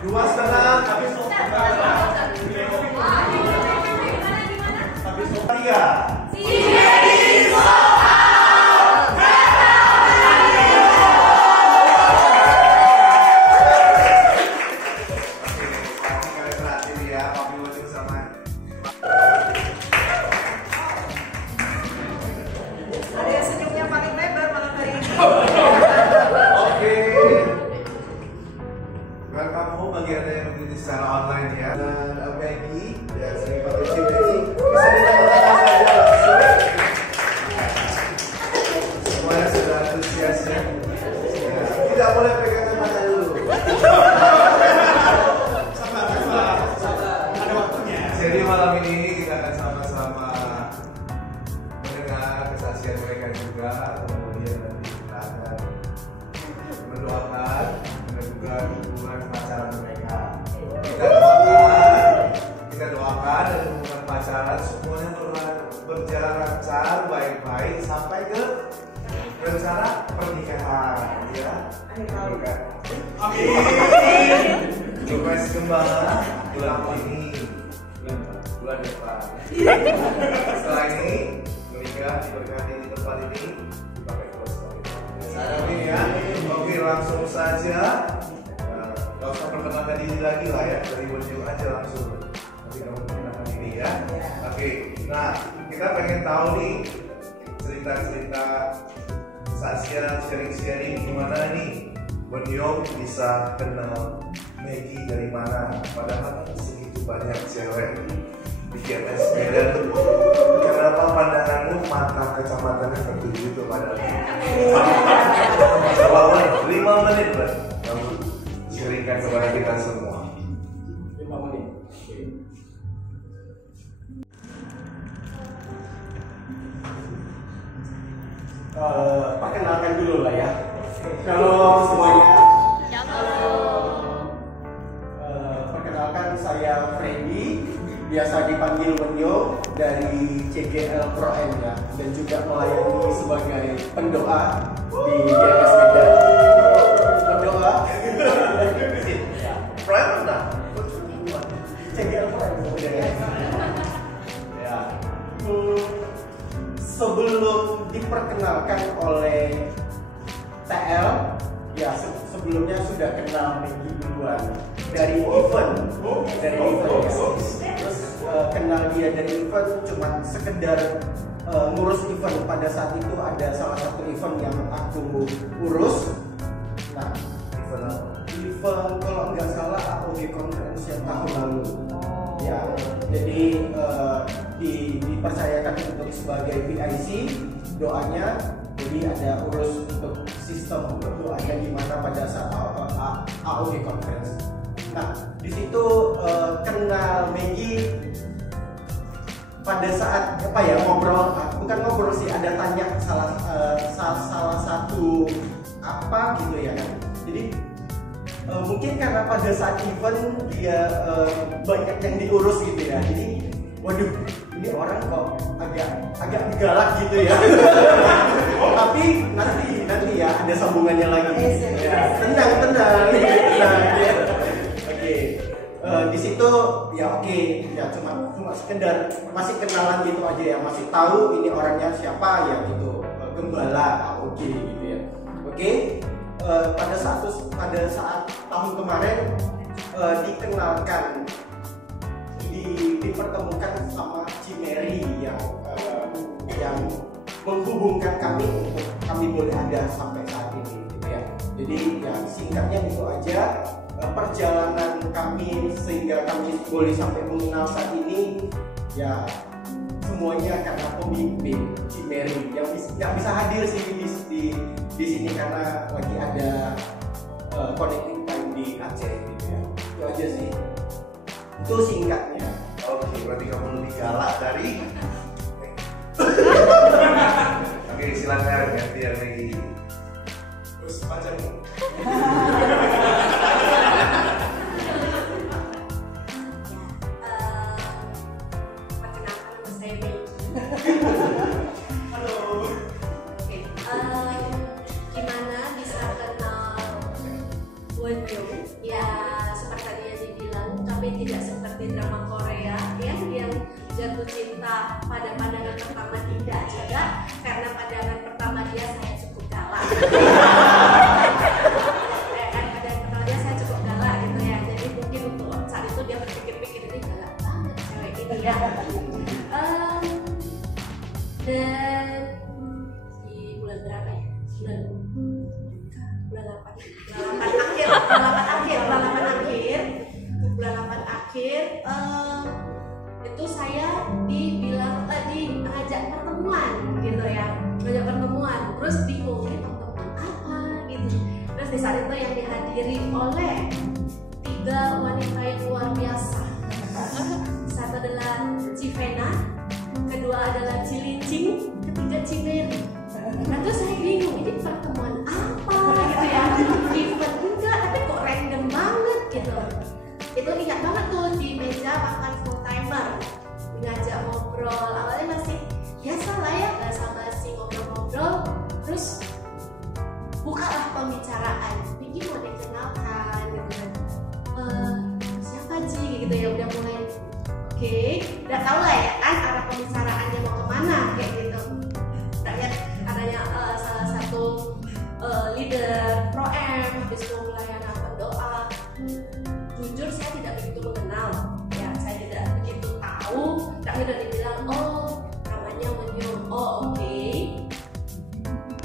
Dua setengah, habis tiga. Secara online ya, dan Maggie dan sering pakai Maggie bisa ditambahkan saja langsung. Semuanya sudah antusias ya. Tidak boleh pegang mata dulu. Sabar, ada waktunya. Jadi malam ini kita akan sama-sama mendengar kesaksian mereka juga, kemudian nanti kita akan mendoakan menentukan hubungan pacaran mereka. Kita doakan dan hubungan pacaran semuanya berjalan lancar, baik-baik sampai ke rencana pernikahan, ya. Amin. Sukses kembali bulan ini, bulan depan. Setelah ini menikah diberkati di tempat ini dipakai kosong. Amin ya. Oke, langsung saja. Gak usah perkenalkan diri lagi lah ya, dari wajib aja langsung. Nanti kamu perkenalkan diri ya. Oke, nah kita pengen tahu nih cerita-cerita kesaksian, sharing-sharing gimana nih Bonyo bisa kenal Maggie dari mana? Padahal segitu banyak cewek di GMS Medan. Kenapa pandanganmu mata kacamatannya tertuju kepada Coba 5 menit lah. Sharingkan kepada kita semua. 5 menit. Perkenalkan dulu lah ya. Halo semuanya. Perkenalkan saya Freddy, biasa dipanggil Bonyo dari CGL Pro M ya, dan juga melayani sebagai pendoa di GMS Medan. Pendoa. Sebelum diperkenalkan oleh TL, ya sebelumnya sudah kenal Maggie duluan dari event, terus kenal dia dari event, cuman sekedar ngurus event. Pada saat itu ada salah satu event yang aku urus. Nah, event kalau nggak salah AOG Conference yang tahun lalu. Ya, jadi dipercayakan untuk sebagai PIC doanya. Jadi ada urus untuk sistem untuk doanya gimana pada saat AOG Conference. Nah, di situ kenal Maggie pada saat apa ya, ngobrol, bukan ngobrol sih, ada tanya salah satu apa gitu ya kan. Jadi mungkin karena pada saat event dia banyak yang diurus gitu ya, jadi waduh ini orang kok agak galak gitu ya. Tapi nanti ya ada sambungannya lagi ya. Tenang ya. Oke. di situ ya oke, ya cuma sekedar masih kenalan gitu aja ya, masih tahu ini orangnya siapa ya gitu, gembala oke gitu ya. Oke, pada saat tahun kemarin dikenalkan, dipertemukan sama Cimeri yang menghubungkan kami untuk kami boleh ada sampai saat ini gitu ya. Jadi ya singkatnya itu aja perjalanan kami sehingga kami boleh sampai mengenal saat ini ya, semuanya karena pemimpin Cimeri yang nggak bisa hadir sih di sini karena lagi ada connecting time di Aceh gitu ya. Itu aja sih, itu singkatnya. Oke, berarti kamu lebih galak dari. Oke, silakan gantian lagi. Terus pacarmu. Ya seperti tadi yang dibilang, kami tidak seperti drama Korea ya, yang jatuh cinta pada pandangan pertama, tidak juga, karena pandangan pertama dia saya cukup galak. Pandangan pertama dia saya cukup galak gitu ya, jadi mungkin untuk saat itu dia berpikir-pikir ini galak banget cewek ini ya. Dan di bulan berapa ya? Bulan 8 akhir itu saya diajak pertemuan gitu ya, terus bingung ini pertemuan apa gitu. Terus di saat itu yang dihadiri oleh 3 wanita yang luar biasa. Satu adalah Civena, kedua adalah Cilincing, ketiga Cimeri. Nah terus saya bingung ini pertemuan apa gitu ya, event enggak tapi kok random banget gitu. Itu ingat banget tuh di meja makan full timer, ngajak ngobrol, awalnya masih biasa lah ya, basa-basi ngobrol-ngobrol, terus bukalah pembicaraan, ini mau dikenalkan gitu kan, siapa Ji gitu ya, udah mulai oke, udah tau lah ya kan arah pembicaraannya mau kemana kayak gitu. Kita lihat adanya salah satu leader Pro-M habis melayani doa. Jujur saya tidak begitu mengenal ya, saya tidak begitu tahu, tapi udah dibilang oh namanya Menyu, oh oke.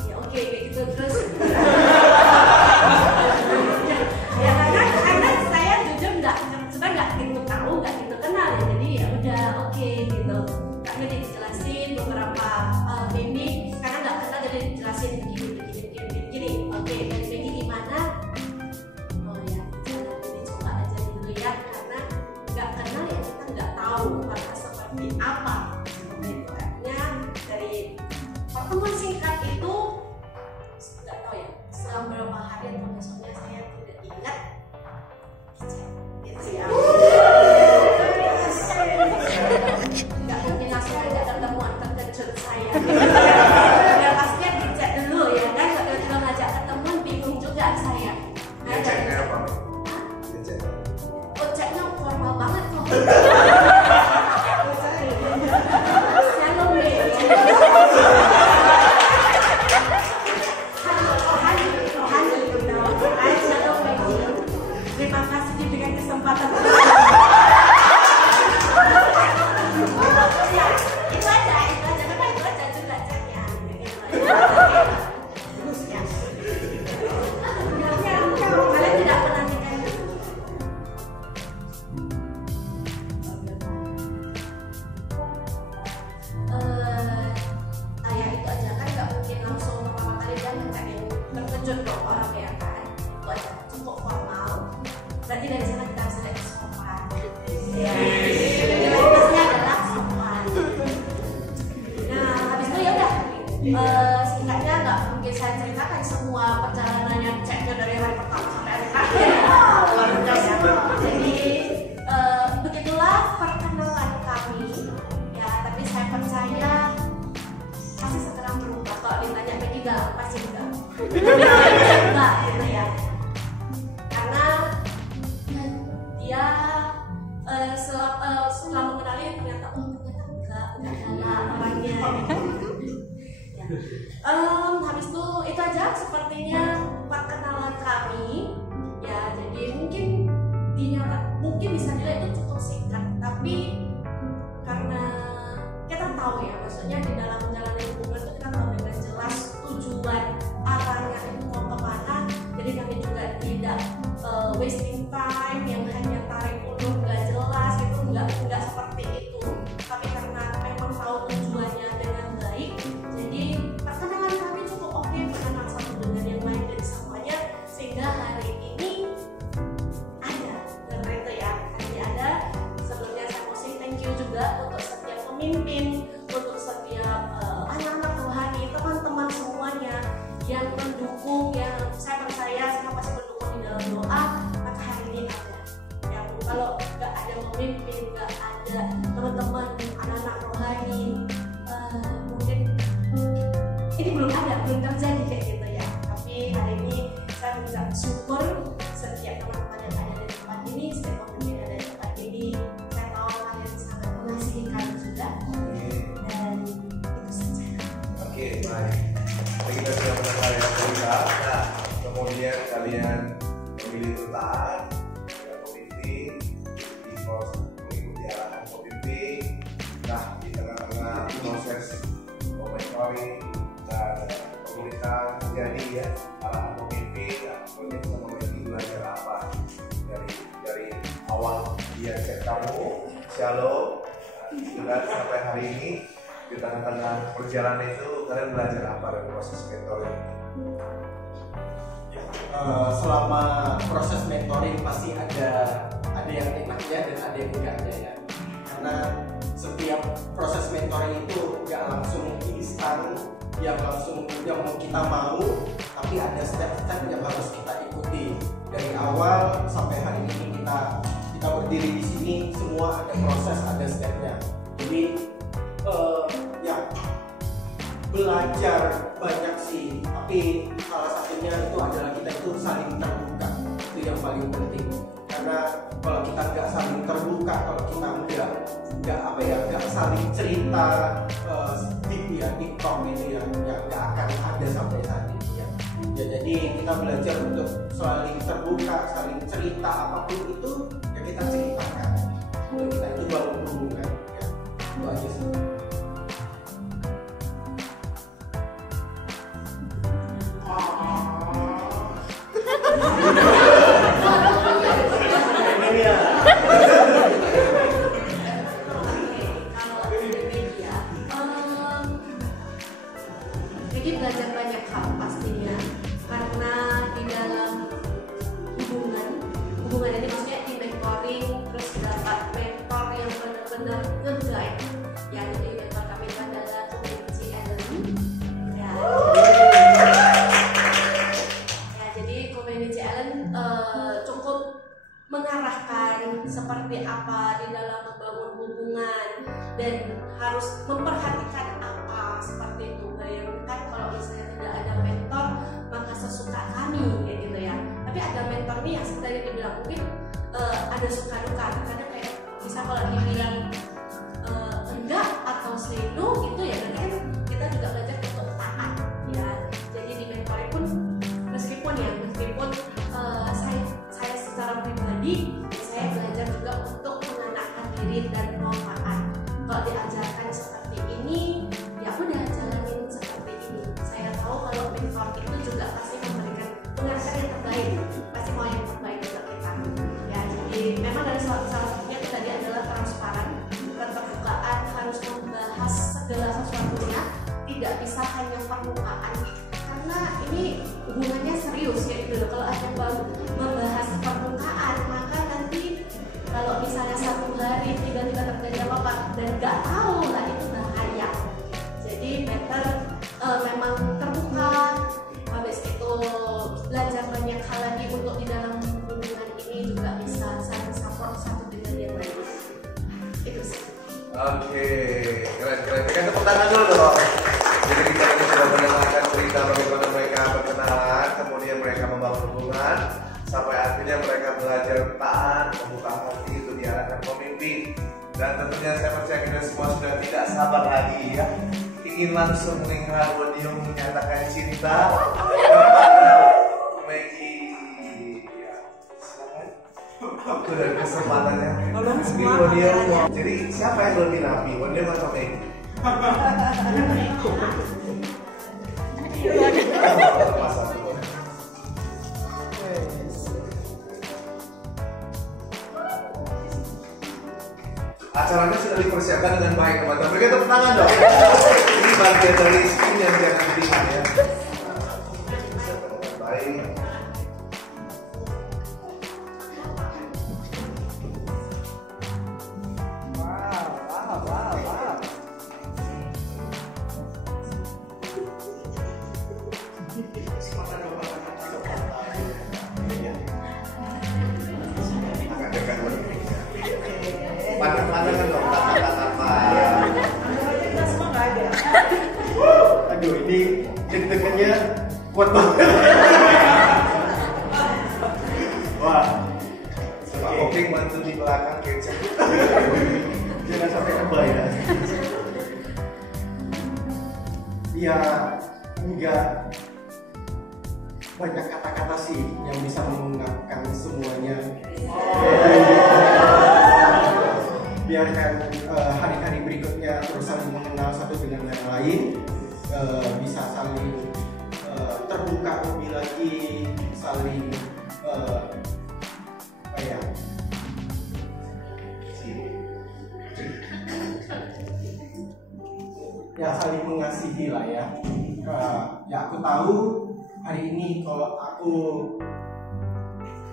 Ya oke kayak gitu terus. Ya karena saya jujur sudah nggak gitu tahu, nggak gitu kenal ya, jadi ya udah oke gitu. Kami dijelasin beberapa mimik karena nggak kenal, jadi dijelasin begini. Oke, dari gimana? Oh ya, coba aja dulu ya, karena nggak kenal ya kita nggak tahu apa seperti apa Habis itu aja sepertinya perkenalan kami. Ya, jadi mungkin bisa dilihat itu cukup singkat, tapi karena kita tahu ya, maksudnya di dalam menjalani hubungan itu kita tahu dengan jelas tujuan arahnya itu mau kemana. Jadi kami juga tidak wasting time yang hanya tarik ulur nggak jelas, itu nggak seperti itu. Tapi karena memang tahu tujuannya dengan baik, jadi perkenalan kami cukup oke, mengenal satu dengan yang lain dan semuanya, sehingga hari ini ada dan itu ya, hari ada. Sebelumnya saya mau say thank you juga untuk setiap pemimpin, untuk setiap anak-anak rohani, teman-teman semuanya yang mendukung, yang saya percaya semua pasti mendukung di dalam doa. Maka hari ini ada. Ya, kalau nggak ada pemimpin, nggak ada teman-teman anak-anak rohani, mungkin ini belum terjadi kayak gitu ya. Tapi hari ini saya mengucap syukur setiap teman-teman yang ada di tempat ini, setiap pemimpin yang ada di tempat ini. Saya tahu kalian sangat mengasihi kami juga. Dan itu saja. Oke, baik. Jadi kita sudah mendengar yang cerita. Nah, kemudian kalian memilih taat dengan pemimpin, di proses mengikuti arahan pemimpin. Nah, di tengah-tengah proses mentoring dan pemerintah menjadi ya arahan pemimpin. Nah, kemudian kita memiliki belajar apa dari awal dia cek kamu, shalom, dan sampai hari ini. Di tengah-tengah perjalanan itu kalian belajar apa dari proses mentoring? Selama proses mentoring pasti ada yang enaknya dan ada yang enggaknya ya. Karena setiap proses mentoring itu nggak langsung instan, yang kita mau, tapi ada step-step yang harus kita ikuti dari awal sampai hari ini kita berdiri di sini, semua ada proses, ada stepnya. Jadi ya belajar banyak sih, tapi salah satunya itu adalah kita itu saling terbuka, itu yang paling penting. Karena kalau kita nggak saling terbuka, kalau kita nggak saling cerita deep talk itu ya nggak akan ada sampai saat ini ya. Jadi kita belajar untuk saling terbuka, saling cerita apapun itu ya kita ceritakan. Untuk kita itu baru hubungan ya. Itu aja sih. Jadi belajar banyak hal pastinya, karena di dalam hubungan ini maksudnya di mentoring, terus dapat mentor yang benar-benar nge-guide. Ya, jadi mentor kami itu adalah Community Ellen. Ya, jadi Community Ellen cukup mengarahkan seperti apa di dalam membangun hubungan dan harus memperhatikan apa seperti itu. Bayangkan kalau misalnya tidak ada mentor, maka sesuka kami kayak gitu ya. Tapi ada mentor nih yang sebenarnya dibilang mungkin ada suka duka. Kadang kayak bisa kalau dibilang enggak atau say no gitu ya, berarti kan kita juga belajar untuk taat ya. Jadi di mentoring pun meskipun saya secara pribadi saya belajar juga untuk mengenakkan diri dan mau taat. Kalau diajarkan seperti ini, ya udah jalanin seperti ini. Saya tahu kalau mentor itu juga pasti memberikan pengarahan yang terbaik, pasti mau yang terbaik untuk kita. Ya, jadi memang dari salah satunya itu tadi adalah transparan, keterbukaan, harus membahas segala sesuatunya, tidak bisa hanya permukaan. Karena ini hubungannya serius ya gitu loh. Kalau ada membahas permukaan, maka nanti kalau misalnya satu hari tiba-tiba terjadi apa-apa dan nggak tahu lah, itu bahaya. Jadi better memang terbuka, habis itu belajar banyak hal lagi untuk di dalam hubungan ini juga bisa saling support satu dengan yang lain. Itu sih. Oke, keren. Kita tepuk tangan dulu dong. Jadi kita sudah mendengarkan cerita bagaimana mereka berkenalan, kemudian mereka membangun hubungan, sampai akhirnya mereka belajar taat, membuka hati itu diarahkan pemimpin. Dan tentunya saya percaya kita semua sudah tidak sabar lagi ya, ingin langsung melihat Wodio menyatakan cinta kepada Maggie. Ya, silakan. Waktu dan kesempatannya. Wodio mau. Jadi siapa yang lebih rapi, Wodio atau Maggie? Acaranya sudah dipersiapkan dengan baik, teman-teman. Berikan tepuk tangan dong. Ini bagian dari skin yang jangan dilihat ya. Baik. Agak dekat lagi. Pandangan dong, kata-kata. Aduh, ini deg-degannya kuat banget. Wah, Pak Koping bantu di belakang kecap. jangan sampai kebal ya. Ya, enggak banyak kata-kata sih yang bisa mengungkapkan semuanya. Biarkan hari-hari berikutnya terus saling mengenal satu dengan yang lain, bisa saling terbuka lebih lagi, saling apa ya, ya saling mengasihi lah ya. Ya aku tahu hari ini kalau aku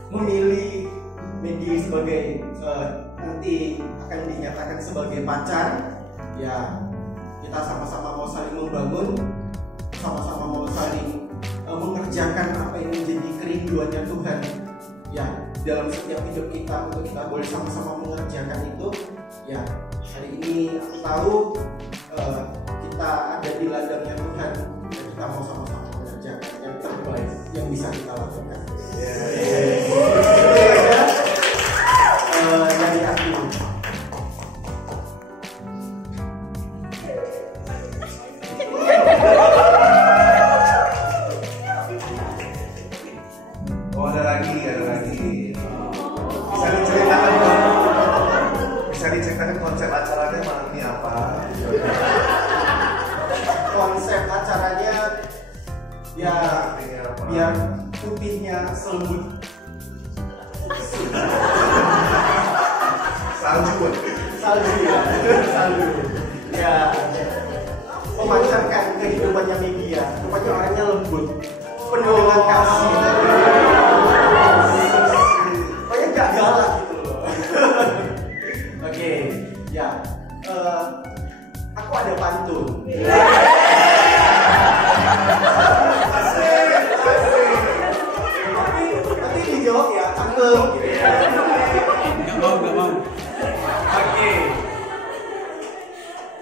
memilih Maggie sebagai nanti akan dinyatakan sebagai pacar, ya kita sama-sama mau saling membangun, sama-sama mau saling mengerjakan apa yang menjadi kerinduannya Tuhan ya dalam setiap hidup kita, untuk kita boleh sama-sama mengerjakan itu. Ya hari ini aku tahu kita ada di ladangnya Tuhan dan kita mau sama-sama mengerjakan yang terbaik yang bisa kita lakukan. Dari aku. Oh, ada lagi. Bisa diceritakan konsep acaranya malam ini apa? Konsep acaranya ya Artinya apa? biar putihnya selembut salju ya, memancarkan kehidupannya media. Rupanya orangnya lembut, penuh dengan kasih, pokoknya gak galak gitu loh. Oke, ya aku ada pantun. Nanti dijawab ya, cakep gitu ya. Gak mau.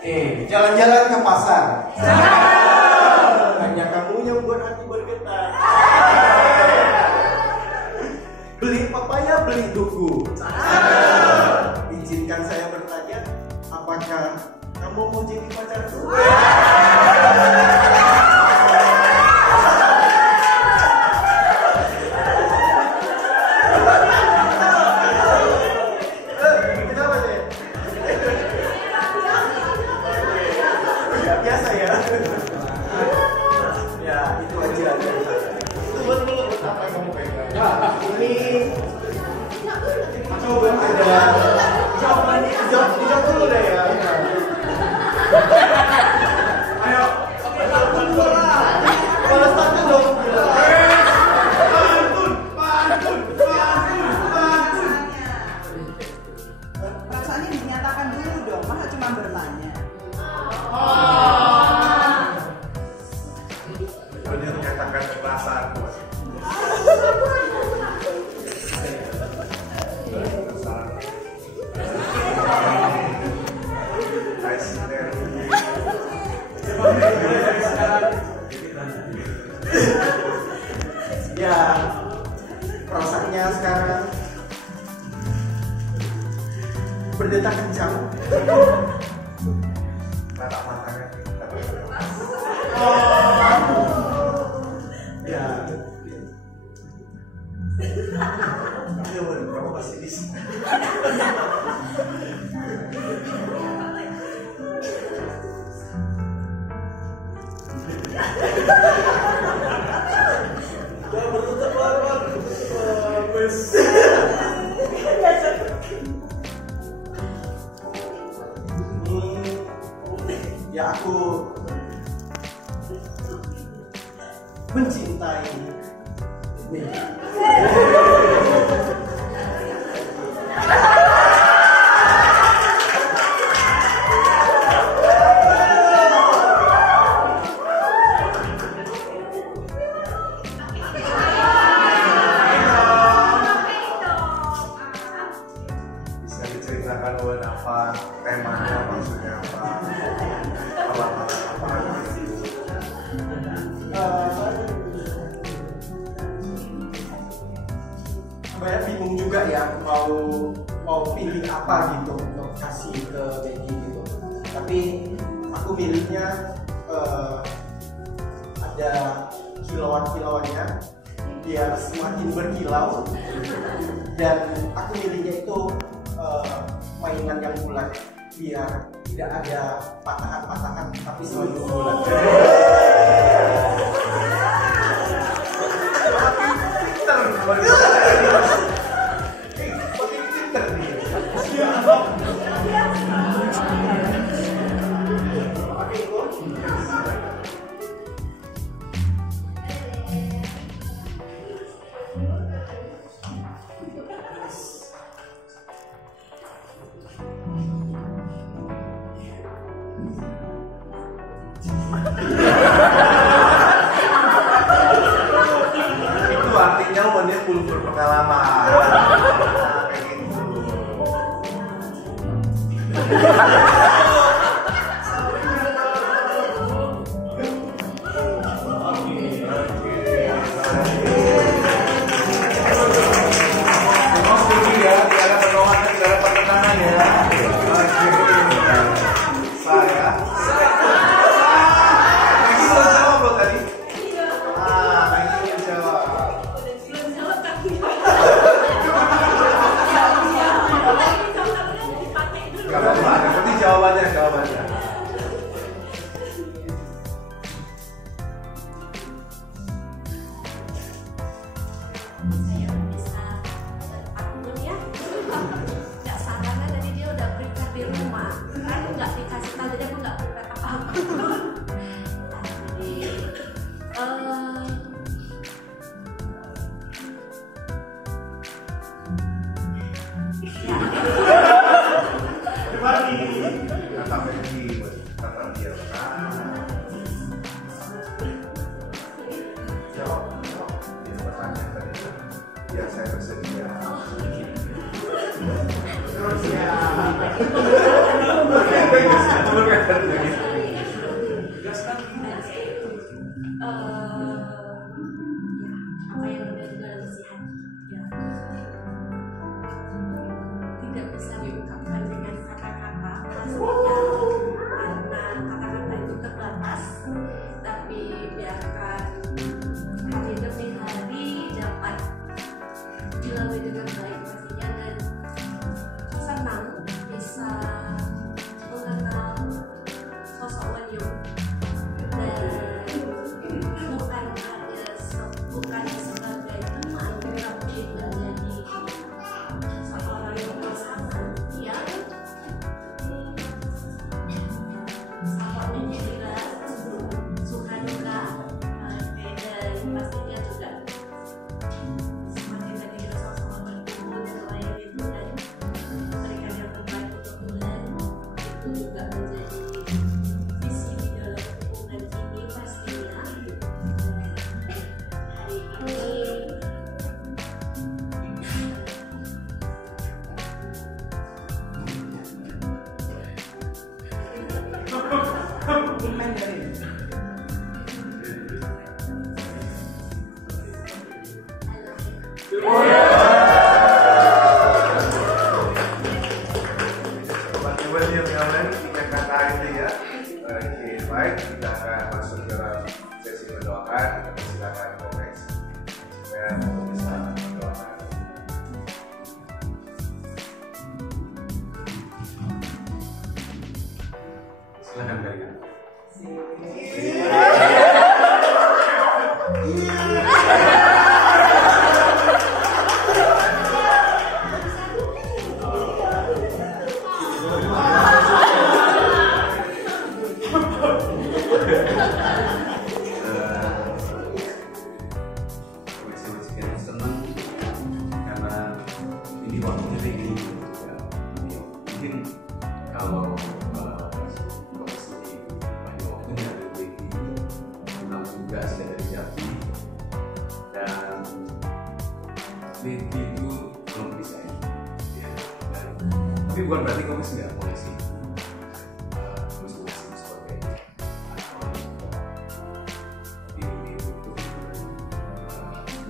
Oke, jalan-jalan ke pasar. Hanya kamu yang buat hati bergetar. Beli papaya, beli duku. Izinkan saya bertanya, apakah kamu mau jadi pacarku? Biasa ya. Ya itu aja. Itu buat apa yang kamu pegang? Ini coba ada. Dijawab dulu deh ya. Ayo. Balas pantun dong. Pantun. Perasaannya dinyatakan dulu dong, masa cuma bertanya. Dia menyatakan perasaan. Ya, perasaannya sekarang berdetak kencang. Tatap matanya. Ya. Iya, kamu pasti bisa. Ya aku mencintai Megi. Bisa diceritakan buat apa, temanya maksudnya apa, pengalaman apa gitu. Sebenarnya bingung juga ya mau pilih apa gitu untuk kasih ke Megi gitu. Tapi aku pilihnya ada kilauan-kilauannya biar semakin berkilau, dan aku pilihnya itu mainan yang bulat biar tidak ada patahan-patahan tapi selalu bulat. Itu artinya dia belum berpengalaman. Nah, kayak gitu. Jawabannya. Saya bisa aku dulu ya. Nggak salah kan tadi dia udah prepare di rumah. Kan nggak dikasih tahu jadi aku nggak prepare apa-apa. Tapi Kata Megi, kata dia. Jawab. Dia bertanya tadi. Biar saya bersedia. Terus ya. apa yang benar dalam isi hati ya tidak bisa diungkapkan dengan kata-kata karena kata-kata itu terbatas, tapi biarkan hari demi hari dapat dilalui dengan baik pastinya, dan senang bisa Coba dia mengamen 3 kata itu ya. Oke, baik, kita akan masuk ke dalam sesi mendoakan. Kita persilakan Komex supaya bisa mendoakan. Silakan kalian. Tapi bukan berarti kamu nggak boleh sih sebagai itu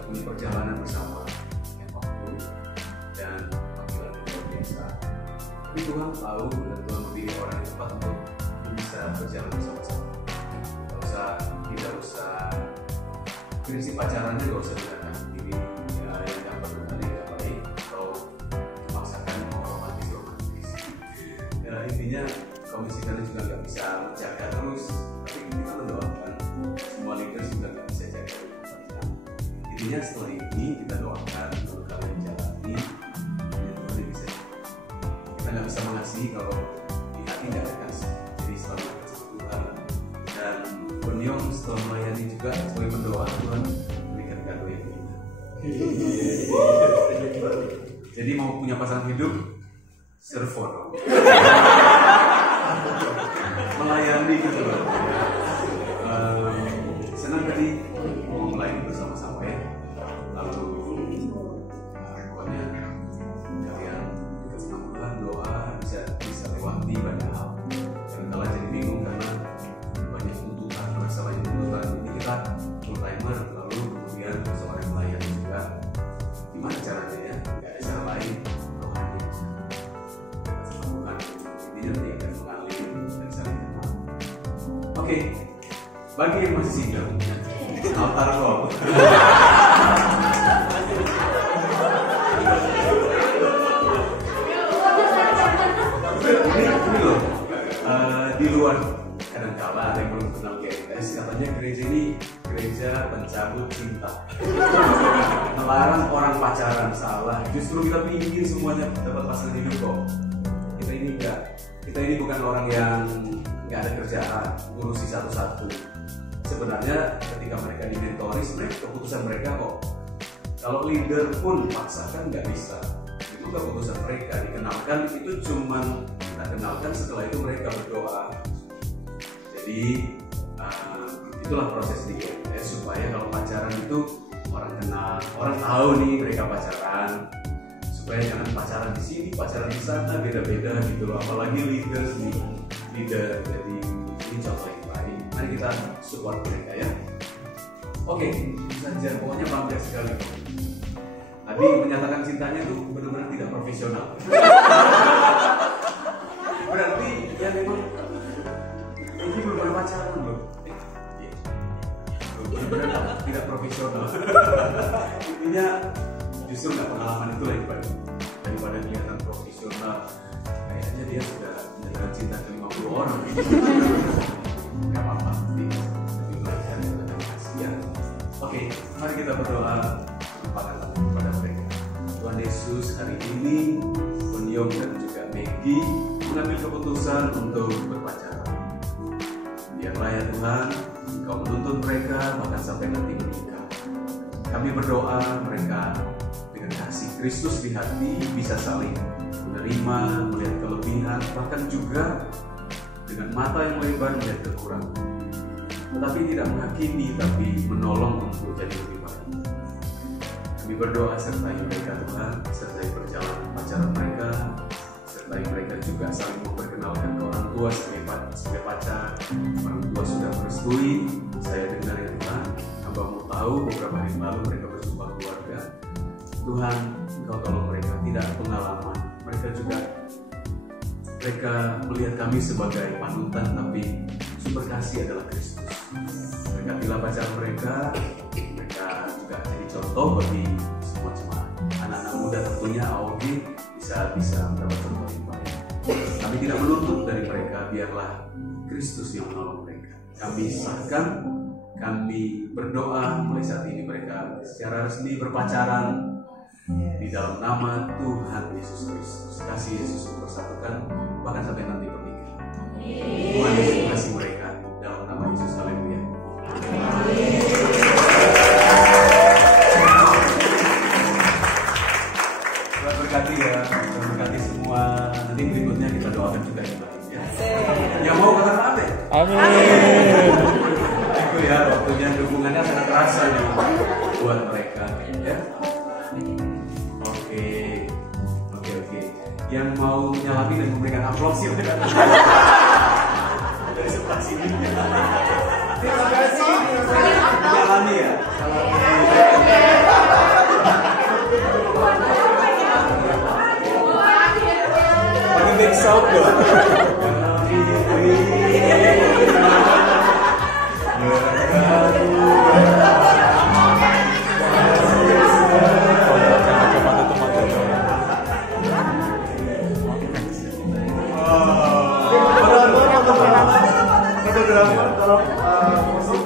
punya perjalanan bersama yang waktu dan panggilan yang luar biasa. Tapi Tuhan tahu dan Tuhan memilih orang yang tepat untuk bisa berjalan bersama-sama. Tidak usah prinsip pacarannya nggak usah dikatakan diri yang dapat benar yang baik atau memaksakan romantis. Intinya komisinya juga nggak bisa menjaga terus, tapi kita mendoakan semua leaders juga nggak bisa jaga. Intinya setelah ini kita doakan kalau kalian jalani, Tuhan bisa. Kita nggak bisa mengasihi kalau di hati nggak ada kasih. Jadi selalu Tuhan dan Boniong setelah melayani juga sebagai pendoa Tuhan berikan kado yang indah. Jadi mau punya pasangan hidup, servo melayani gitu loh. Senang tadi mau melayani bersama-sama ya. Lalu pokoknya kalian kesenang Tuhan, doa bisa lewati banyak hal. Jangan kalah jadi bingung karena banyak tuntutan, masalah yang tuntutan. Ini kita full timer, lalu kemudian seorang melayani juga. Gimana caranya ya? Gak ada cara lain. Oke, bagi yang masih single, altar call. Ini loh, di luar kadang-kala ada yang belum kenal GMS, katanya gereja ini gereja pencabut cinta. Melarang orang pacaran, salah. Justru kita ingin semuanya dapat pasangan hidup kok. Kita ini bukan orang yang nggak ada kerjaan, ngurusi satu-satu. Sebenarnya ketika mereka dimentori, sebenarnya keputusan mereka kok. Kalau leader pun paksakan nggak bisa. Itu keputusan mereka. Dikenalkan itu cuman kita kenalkan, setelah itu mereka berdoa. Jadi itulah proses dia supaya kalau pacaran itu orang kenal, orang tahu nih mereka pacaran. Supaya jangan pacaran di sini, pacaran di sana, beda-beda gitu loh. Apalagi leaders nih, leader. Jadi ini contoh yang baik. Mari kita support mereka ya. Oke, saja pokoknya bangga sekali. Tapi menyatakan cintanya tuh benar-benar tidak profesional. Berarti ya memang ini belum ada pacaran loh. Benar-benar tidak profesional. Intinya justru nggak pengalaman itu lebih baik daripada kelihatan profesional. Kayaknya dia sudah menyatakan cinta ke 50 orang. Nggak apa-apa, tapi belajar dan kasihan. Oke, mari kita berdoa kepada mereka. Tuhan Yesus, hari ini Boniong dan juga Maggie mengambil keputusan untuk berpacaran. Biarlah ya Tuhan, Kau menuntun mereka bahkan sampai nanti menikah. Kami berdoa mereka dengan kasih Kristus di hati bisa saling menerima, melihat kelebihan, bahkan juga dengan mata yang lebar melihat kekurangan. Tetapi tidak menghakimi, tapi menolong untuk jadi lebih baik. Kami berdoa sertai mereka Tuhan, sertai perjalanan pacaran mereka, sertai mereka juga saling memperkenalkan ke orang tua sebagai pacar. Orang tua sudah merestui. Saya dengar ya Tuhan, Hamba-Mu tahu beberapa hari lalu mereka berjumpa keluarga. Tuhan, Engkau tolong mereka tidak ada pengalaman. Mereka juga mereka melihat kami sebagai panutan, tapi sumber kasih adalah Kristus. Mereka bila pacaran mereka juga jadi contoh bagi semua jemaat. Anak-anak muda tentunya Audi bisa mendapat contoh yang baik. Kami tidak menuntut dari mereka, biarlah Kristus yang menolong mereka. Kami sahkan, kami berdoa mulai saat ini mereka secara resmi berpacaran di dalam nama Tuhan Yesus Kristus. Kasih Yesus mempersatukan bahkan sampai nanti pernikahan. Tuhan Yesus kasih mereka dalam nama Yesus. Haleluya. Tuhan berkati ya, Tuhan berkati semua. Nanti berikutnya kita doakan juga yang lain ya. Yang mau katakan amin. Amin. Itu ya waktunya, dukungannya sangat terasa nih buat mereka ya. Oke. Yang mau nyalapi dan memberikan amplop silakan. Dari sebelah sini. Terima kasih. Nyalami ya. Pakai back sound dong. Fotografer tolong musik.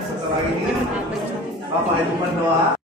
Setelah ini Bapak Ibu mendoa.